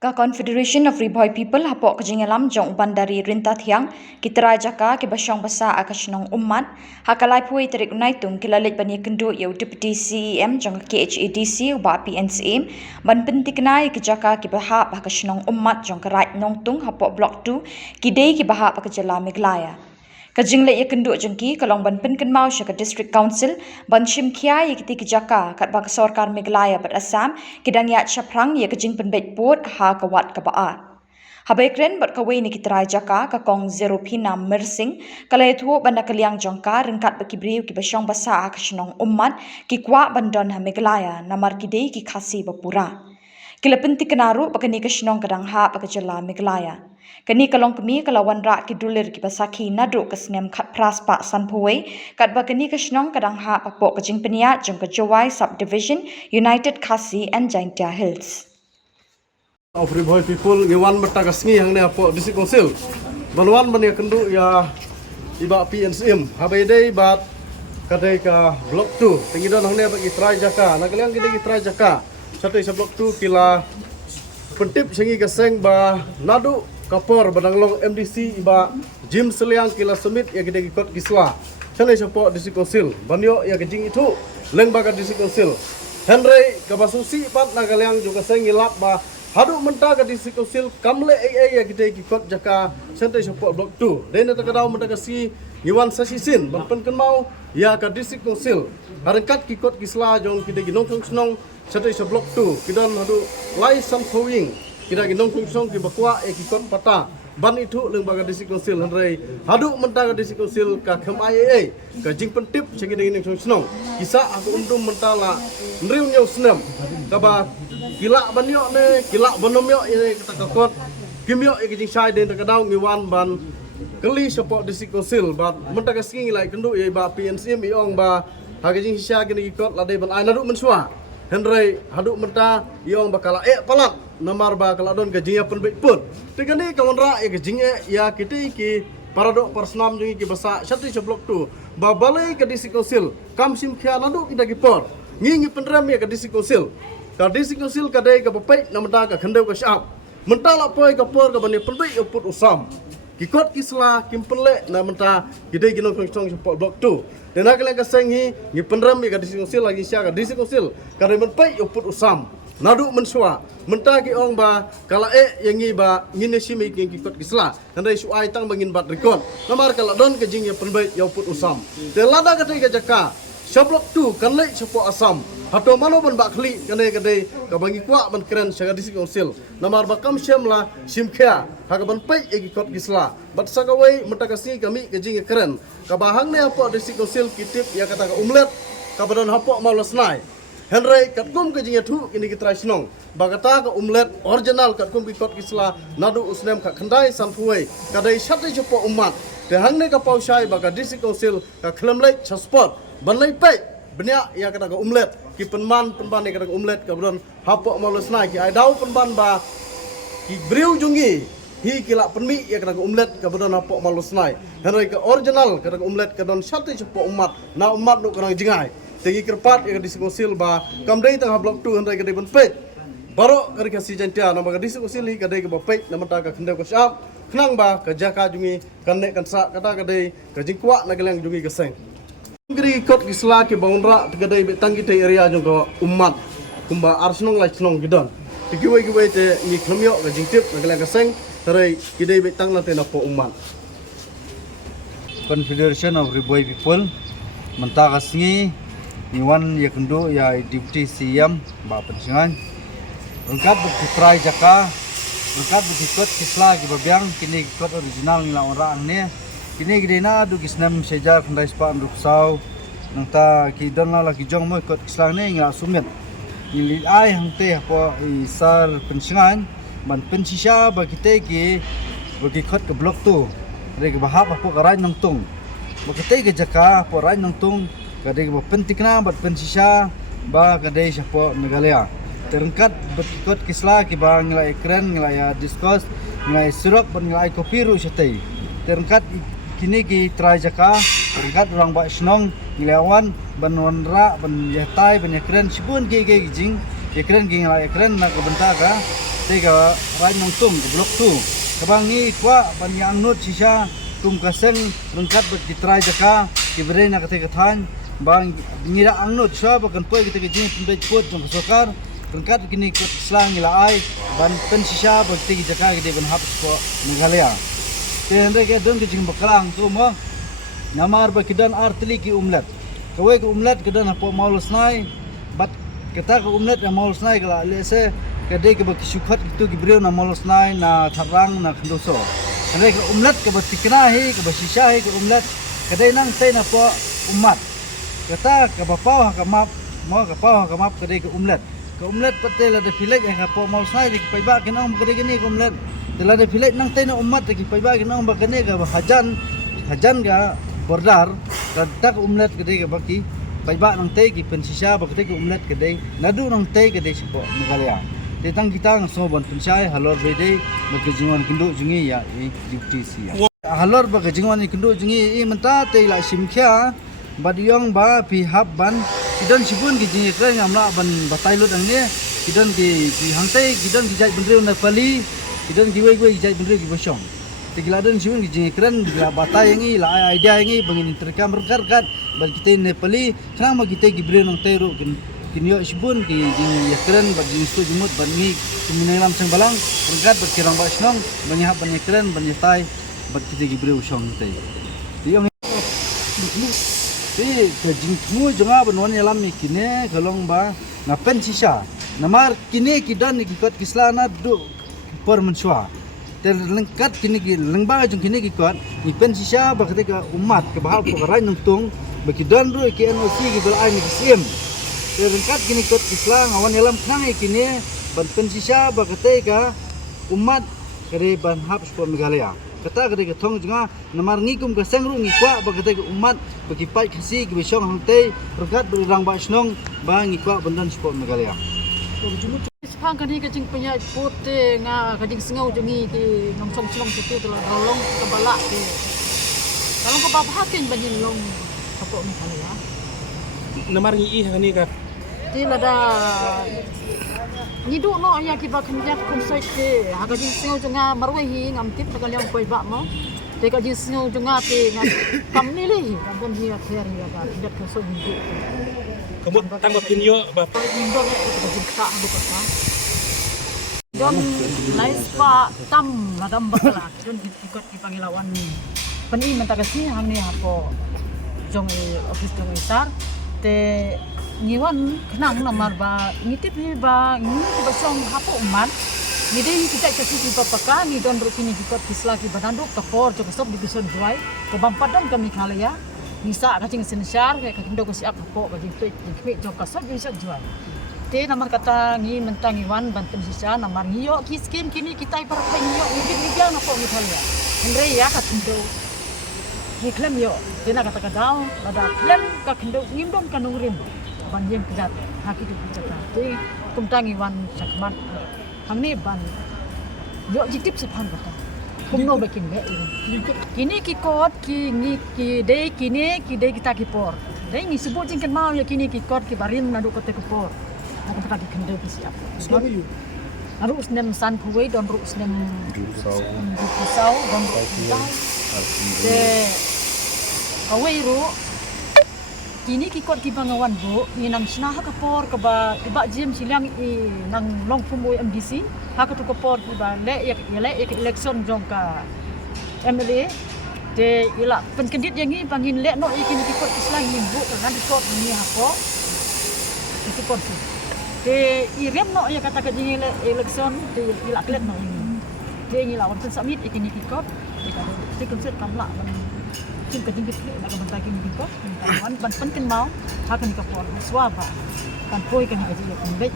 Ka Confederation of Riboy People hapok kejingalam jong bandari rintat hiang kitera jaka ke basyong basa akasnong ummat hakalai pui terik unaitung kilalit bani kendu yau deputy CEM jong KHADC uba PNCM ban pentiknai ke jaka ke bahap akasnong ummat jong kerait nongtung hapok blok 2 kidei ke bahap akajala Meglaya. Kajingle ya kenduk jengki kalong ban pen kenmau syaka district council ban shim kia ya kiti kejaka kat bak sorkar Meglaya bat Assam kidang ya chaprang ya kejing penbet put ha kawat kabaat. Habai kren bat kawai ni kitrai jaka ka kong zero pina mersing kalai tuo banda kaliang jongka ringkat baki briu ki basyong basa akasnong ummat ki kwa bandon ha Meglaya namar kidei ki khasi bapura. Kila penti kenaru bakani kasnong kadang ha bakajala Meglaya. Kani kalong kami kalawan rak kidulir ki pasaki nadu kesnem kat pras pak sanpuai kat bakani kasnong kadang ha papok kajing penia jong kejawai subdivision United Khasi and Jaintia Hills. Of Riboy People ngewan bertagasngi hang ne apo district council banwan bani kendu ya iba PNCM habai dei bat kadai ka blok 2 tingidon hang ne bagi try jaka nakaliang gidi try jaka satu isa blok 2 kila pentip sengi gaseng ba nadu kapor badanglong MDC iba Jim Seliang kila semit ya gede ikut giswa sana support district council banyo ya gejing itu leng baga district council Henry kabasusi pat nagaliang juga sengilap ba hadu menta ka district council kamle ya gede ikut jaka sana support blok 2 dena takadau menta kasi Iwan Sasisin berpen mau ya ka district council harengkat kikot gisla jong gede ginong snong sana blok 2 kidon hadu lai sam towing kita ginong song ki bakwa ikot pata ban itu lembaga district council Henry hadu menta district council ka KMIA ka jing pentip segi ginong song kisa aku undum mentala nriu nyau senam kaba gila banyo ne gila bonomyo ini kita kakot kimyo jing sai den takadau ngiwan ban keli support district council bat menta ka singi lai kendu ye ba PNCM iong ba hagajing sisa gini ikot ladai ban ainadu mensua Henry hadu menta iong bakala palat namar ba kaladon gajinya penbet pun tegani kawanra ya gajinya ya kiti ki paradok persnam jungi ki basa syati blok tu ba balai ke district council kam sim khia nadu kita ki por ngi penram ya ke district council ka district council ka dei ka bapai namda ka khandeu ka syap menta la poi ka por ka bani penbet uput usam kikot kisla kimpenle na menta gidei ginong song blok tu dena kalian ka sengi ngi penram ya ke district council lagi sya ka district council ka dei menpai uput usam nadu mensua menta ki ong ba kala yangi ba ngine simi ki kikot kisla andai suai tang bangin bat rekod namar kala don ke jing ya penbai ya put usam de lada ka ka jaka syablok tu kan le syapo asam hato mano ban ba khli kane ka dei ka bangi kwa ban keren syaga district council namar ba kam syamla simkhia ha ka ban pai e kikot kisla bat sagawai menta kasi kami ke jing keren ka bahang ne apo district council kitip ya kata ka umlet ka badan hapo malasnai Henry katkum ke jinga thu ini kita snong bagata ka umlet original katkum bikot kisla nadu usnem ka khandai sampuai kadai sate chopo umat de hangne ka pausai baga district council ka khlemlei chaspot banlei pai benya ya kata ka umlet ki penman ne kata ka umlet ka bron hapo malosna ki ai dau penban ba ki briu jungi hi kila penmi ya kata ka umlet ka bron hapo malosna Henry ka original kata ka umlet ka don sate chopo umat na umat no kana jingai tegi kerpat ya district council ba kamdai tengah blok 2 handai kadai benpet baro kari kasi jantia nama ka district council kadai ka bapet nama ta ka khendau ka syap khnang ba ka jaka jungi kanek kan sa kata kadai ka jingkwa nagelang jungi geseng ngri kot gisla ke baunra kadai betanggi te area jong ka umat kumba arsnong lai snong gidon tigiwai giwai te ni khmyo ka jingtip nagelang geseng tarai kidai betang na te na po umat Confederation of Riboy People menta kasngi Iwan ya kendo ya deputy CM ba pensingan rengkat bertrai jaka rengkat berikut kisla ki babiang kini ikut original ni orang ne kini gidena du kisnam seja kendai spa ruksau nangta ki don la ki jong mo ikut kisla ne ngla sumet ni ai hangte apa isar pensingan ban pensisa ba kita ki berikut ke blok tu rek bahap apa karai nangtung ba kita ke jaka apa rai nangtung kadai ba pentikna bat pensisa ba kadai syapo Meglaya terengkat berikut kisla ki ba ngelai keren ngelai diskus ngelai sirup ban ngelai kopi ru syai terengkat kini ki trai jaka terengkat orang ba snong ngelaiwan ban wanra ban jahtai ban keren sipun ki jing keren ki ngelai keren na ka benta ka tega rai nong tum blok tu kabang ni kwa ban yang nut sisa tum kaseng rengkat bet ditrai jaka kibre na kate kathan bang ngira angnut sa bakan poi kate jing pundai pot jong sokar rengkat kini kot slang ila ai ban pen sisa bak tegi jaka gede ban hap ko Meghalaya te hande ke don ke jing baklang tu mo namar ba kidan artli ki umlat kawai ke umlat kidan hapo maulus nai bat kita ke umlat na maulus nai kala lese kade ke bak syukhat itu gibreu na maulus nai na tharang na khandoso hande ke umlat ke bat tikna hi ke basisa hi ke umlat kade nang tai na po umat kata ke bapau ka map mo ka pau ka map kade ke umlat patel ada filek yang hapo maulus nai ke pai ba kinang kade gini ke umlat telah ada filek nang tai na umat ke pai ba kinang ba kane ke hajan ga bordar tak umlat kedai ke baki paiba nang tei ki pensisa ba kedai ke umlat kedai nadu nang tei kedai sipo Meghalaya tetang kita ngaso ban pensai halor bede bagi jingon kendu jungi ya duty sia halor bagi jingon kendu jungi i menta tei la simkhya badiong ba pi hab ban kidan sibun ki jingi kren ngamla ban batai lut ang ne kidan ki hangtai kidan ki jai bendreu na pali kidan ki wei jai bendreu ki bosong Tigiladan siun kijing keren digila batai yangi la idea yangi bangin terkam berkat bagi kita Nepali kerang bagi kita gibreu nang teru kinyo sibun ki jing ya keren bagi stu jumut bagi kuminalam sang balang berkat berkirang ba snong bagi hab bagi keren bagi tai bagi kita gibreu song tai diong ti ke jing mu jonga banwan yalam kine galong ba ngapen sisa namar kini kidan ni kikot kislana du per mensua terlengkat kini lengba jung kini kikot ipen sisa bakte ke umat ke bahal ko rai nungtung bagi dan ru ke NOC ke belai ni sim terlengkat kini kot Islam awan dalam nang kini ban pen sisa bakte ke umat kere ban hab sport Meghalaya kata kere ke thong junga namar ngikum ke sengru ngikwa bakte ke umat bagi pai khasi ke besong hangte berkat berang ba snong ba ngikwa bandan sport Meghalaya Pang kani kajing punya pote nga kajing sengau jengi ki ngam song song situ telah rolong ke balak ke kalau ko babahakin banyin long apa Meghalaya namar ngi kani ka ti lada nidu no ya ki ba khanja konsoi ke ha kajing sengau jenga marwai hi ngam tip tagal yang koi ba mo te kajing sengau jenga ke ngam kam ni le kam bon hi ather ya ba tidak konsoi ni kamu tambah pinyo ba Indo ni kajing ka adu kata Don nais pa tam madam bakla don ikut di panggilawan peni mentagasi hang ni hapo jong office jong isar te ngiwan kenang namar ba ngitip ni ba ni ba song hapo umat ni dei kita kasi di papaka ni don rutini ikut kislaki badanduk kapor jong sob di bison juai ke bampadam kami Meghalaya nisa kacing sensyar ke kindo ko siap hapo bagi pe jong kasab bisa juai te namar kata ngi mentang iwan banten sisa namar ngiyo ki skim kini kita ibarat ngiyo ngidit ngigal na po Meghalaya andre ya katindo ni klem yo tena kata kadao ada klem ka kindo ngindom kanungrim ban yem kejat haki tu kejat te kumtang iwan sakmat hamni ban yo jitip sephan kata kumno bakin be kini ki kot ki ngi ki dei kini ki dei kita ki por dei ni sebut jingkan mau ya kini ki kot ki barin nadu kote ki por aku pernah dikendal siap. Harus nem san kuwe don harus nem pisau don pisau. De kawe ru kini kikot kibangawan bu nginang sinah kapor ke ba iba jim silang i nang long pumboy MDC hak tu kapor ki ba le ya election jong ka MLA de ila penkendit yang ni bangin le no ikini kikot islang ibu kan dikot ni hapo itu konsi de irem no ya kata kajing election de ila klet no ini de ngila wan submit ikini kikot de kata de konsep kamla tim kajing kit nak bantaki ni kikot wan ban penken mau hakan kapor swaba kan poi kan kajing kan baik